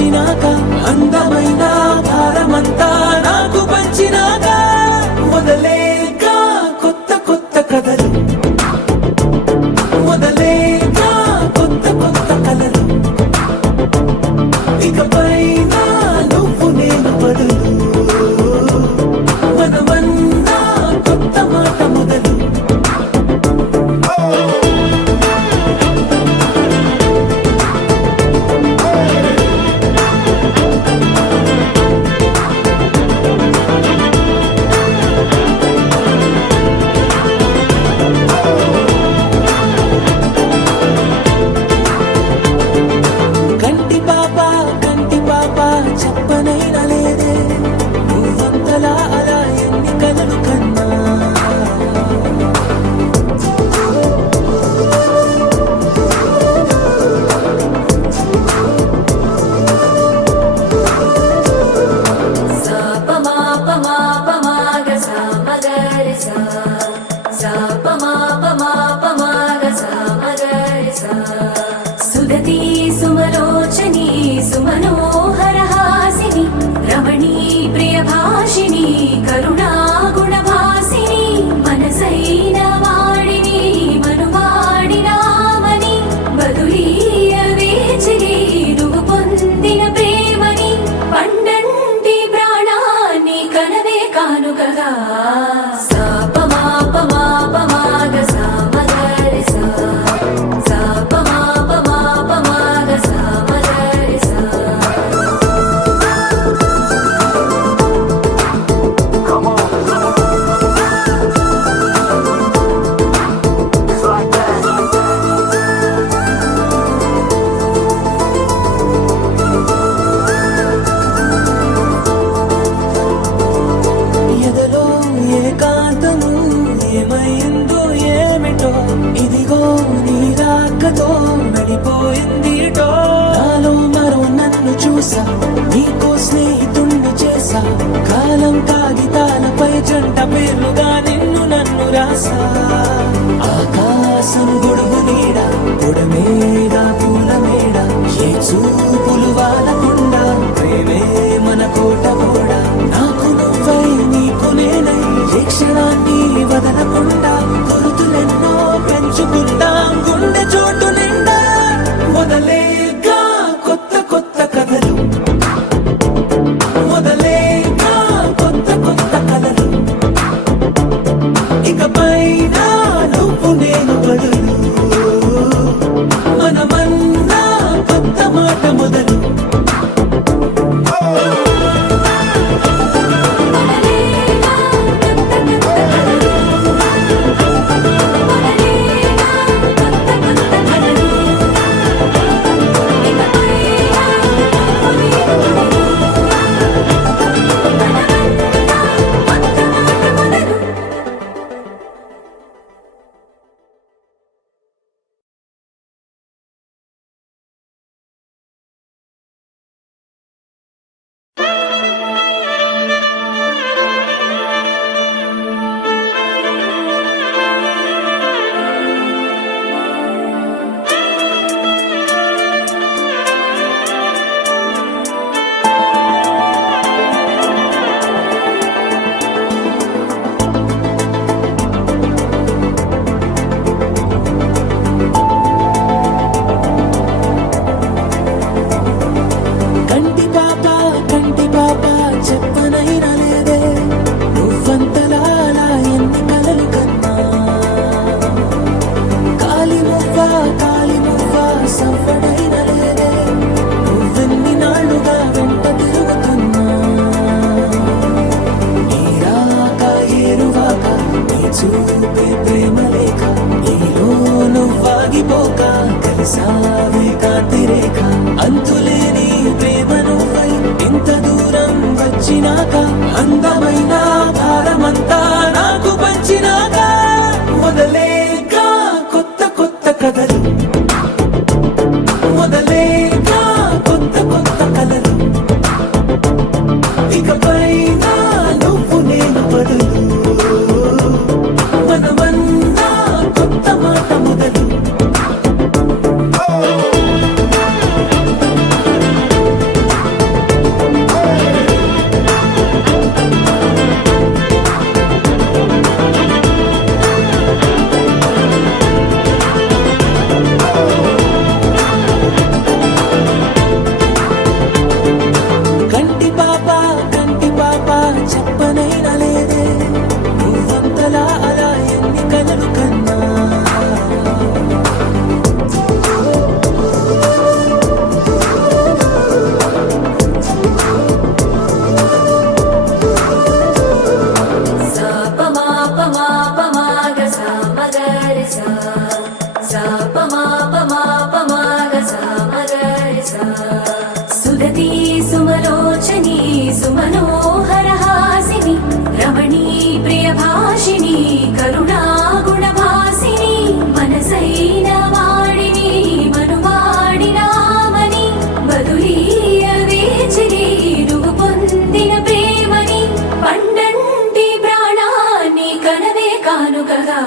వచ్చినాక అందమైన భారమంతా నాకు పంచినాక మొదలేగా కొత్త కొత్త కథలు మొదలేగా కొత్త కొత్త కలలు ఇకపైన నువ్వు నేను బదులు మనమన్నా కొత్త మాట మొదలు చెప్పనైనా లేదే నువ్వంతలా అలా ఎన్ని కలలు కన్నా సుదతి సుమలోచని సుమనోహర రమణీ ప్రియభాషిణి కరుణా గుణభాసిని మనసైన వాడిని మనువాడినామని బదులీయ వేచిని నువ్వు పొందిన ప్రేమని పండంటి ప్రాణాన్ని కనవే కానుకగా ఏకాంతము ఏమైందో ఏమిటో ఇదిగో నీ రాకతో వెళ్ళిపోయిందిటో నాలో మరో నన్ను చూసా నీకో స్నేహితుణ్ణి చేసా కాలం కాగితాలపై జంట పేర్లుగా నిన్ను నన్ను రాసా ఆకాశం గొడుగు నీడ పొడమేడ పూల మేడ ఏ చూపులు వాలకుండా ప్రేమే మన కోట కూడా నాకు నువ్వై నీకు నేనై ఏ క్షణాన్ని వదలకుండా గుర్తులెన్నో పెంచుకుందాం గుండె చోటు నిండా మొదలేగా కొత్త కొత్త కథలు మొదలేగా కొత్త కొత్త కలలు ఇకపైన నువ్వు నేను బదులు మనమన్నా కొత్త మాట మొదలు చెప్పనైనా లేదే నువ్వంతలా అలా ఎన్ని కలలు కన్నా కాలి మువ్వ సవ్వడైనా లేదే నువ్వెన్ని నాళ్ళుగా వెంట తిరుగుతున్నా నీ రాక ఏరువాక నీ చూపే ప్రేమ లేక నీలో నువ్వాగిపోక కలిసావే కాంతిరేఖ అంతులేని ప్రేమ నువ్వై ఇంత దూరం వచ్చినాక అందమైన భారమంతా నాకు పంచినాక మొదలేగా కొత్త కొత్త కథలు మొదలేగా కొత్త కొత్త కలలు ఇకపైన నువ్వు నేను బదులు మనమన్నా కొత్త మాట మొదలు సుదతి సుమలోచని సుమనోహరహాసిని రమణీ ప్రియభాషిణి కరుణా గుణభాసిని మనసైన వాడిని మనువాడినామని బదులీయ వేచిరి నువ్వు పొందిన ప్రేమని పండంటి ప్రాణాన్ని కనవే కానుకగా